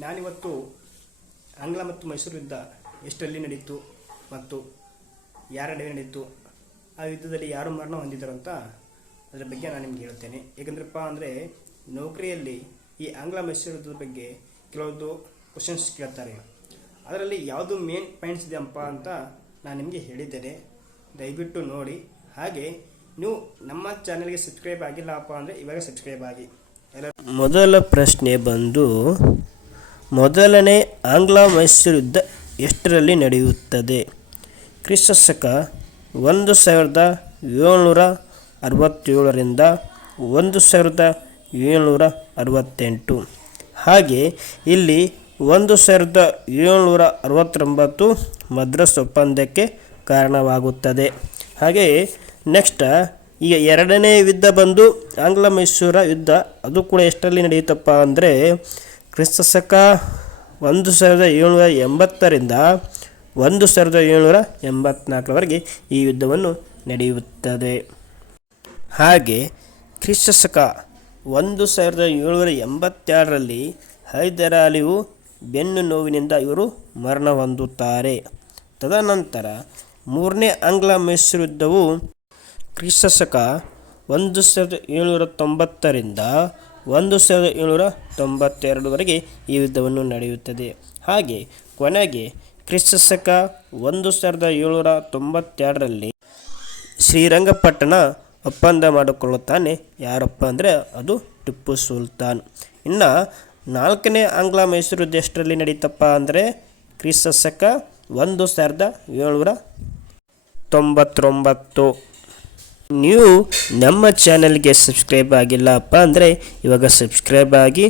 ನಾನಿವತ್ತು ಆಂಗ್ಲ ಮತ್ತು ಮೈಸೂರು ಯುದ್ಧ ಎಷ್ಟರಲ್ಲಿ ನಡೆಯಿತು ಮತ್ತು ಯಾರ ನಡುವೆ ನಡೆಯಿತು, ಆ ಯುದ್ಧದಲ್ಲಿ ಯಾರು ಮರಣ ಹೊಂದಿದರು ಅಂತ ಅದರ ಬಗ್ಗೆ ನಾನು ನಿಮ್ಗೆ ಹೇಳ್ತೇನೆ. ಏಕೆಂದ್ರಪ್ಪ ಅಂದರೆ ನೌಕರಿಯಲ್ಲಿ ಈ ಆಂಗ್ಲ ಮೈಸೂರು ಯುದ್ಧದ ಬಗ್ಗೆ ಕೆಲವೊಂದು ಕ್ವಶನ್ಸ್ ಕೇಳ್ತಾರೆ. ಅದರಲ್ಲಿ ಯಾವುದು ಮೇನ್ ಪಾಯಿಂಟ್ಸ್ ಇದೆಯಪ್ಪ ಅಂತ ನಾನು ನಿಮಗೆ ಹೇಳಿದ್ದೇನೆ. ದಯವಿಟ್ಟು ನೋಡಿ. ಹಾಗೆ ನೀವು ನಮ್ಮ ಚಾನಲ್ಗೆ ಸಬ್ಸ್ಕ್ರೈಬ್ ಆಗಿಲ್ಲಪ್ಪ ಅಂದರೆ ಇವಾಗ ಸಬ್ಸ್ಕ್ರೈಬ್ ಆಗಿ. ಮೊದಲ ಪ್ರಶ್ನೆ ಬಂದು, ಮೊದಲನೇ ಆಂಗ್ಲ ಮೈಸೂರು ಯುದ್ಧ ಎಷ್ಟರಲ್ಲಿ ನಡೆಯುತ್ತದೆ? ಕ್ರಿಸ್ತಶಕ 1767ರಿಂದ 1768. ಹಾಗೆ ಇಲ್ಲಿ 1769 ಮದ್ರಾಸ್ ಒಪ್ಪಂದಕ್ಕೆ ಕಾರಣವಾಗುತ್ತದೆ. ಹಾಗೆಯೇ ನೆಕ್ಸ್ಟ್ ಈಗ ಎರಡನೇ ಯುದ್ಧ ಬಂದು ಆಂಗ್ಲ ಮೈಸೂರ ಯುದ್ಧ. ಅದು ಕೂಡ ಎಷ್ಟರಲ್ಲಿ ನಡೆಯುತ್ತಪ್ಪ ಅಂದರೆ ಕ್ರಿಸ್ತಶಕ 1780ರಿಂದ 1784 ಈ ಯುದ್ಧವನ್ನು ನಡೆಯುತ್ತದೆ. ಹಾಗೆ ಕ್ರಿಸ್ತಶಕ 1782ರಲ್ಲಿ ಹೈದರ್ ಅಲಿಯು ಬೆನ್ನು ನೋವಿನಿಂದ ಇವರು ಮರಣ ಹೊಂದುತ್ತಾರೆ. ತದನಂತರ ಮೂರನೇ ಆಂಗ್ಲ ಮೈಸೂರು ಯುದ್ಧವು ಕ್ರಿಸ್ತಶಕ 1790ರಿಂದ 1792 ಈ ಯುದ್ಧವನ್ನು ನಡೆಯುತ್ತದೆ. ಹಾಗೆ ಕೊನೆಗೆ ಕ್ರಿಸ್ತಶಕ 1792ರಲ್ಲಿ ಶ್ರೀರಂಗಪಟ್ಟಣ ಒಪ್ಪಂದ ಮಾಡಿಕೊಳ್ಳುತ್ತಾನೆ. ಯಾರಪ್ಪ ಅಂದರೆ ಅದು ಟಿಪ್ಪು ಸುಲ್ತಾನ್. ಇನ್ನು ನಾಲ್ಕನೇ ಆಂಗ್ಲ ಮೈಸೂರು ಯುದ್ಧ ಎಷ್ಟರಲ್ಲಿ ನಡೀತಪ್ಪ ಅಂದರೆ ಕ್ರಿಸ್ತಶಕ 1799. ನೀವು ನಮ್ಮ ಚಾನಲ್ಗೆ ಸಬ್ಸ್ಕ್ರೈಬ್ ಆಗಿಲ್ಲಪ್ಪ ಅಂದರೆ ಇವಾಗ ಸಬ್ಸ್ಕ್ರೈಬ್ ಆಗಿ.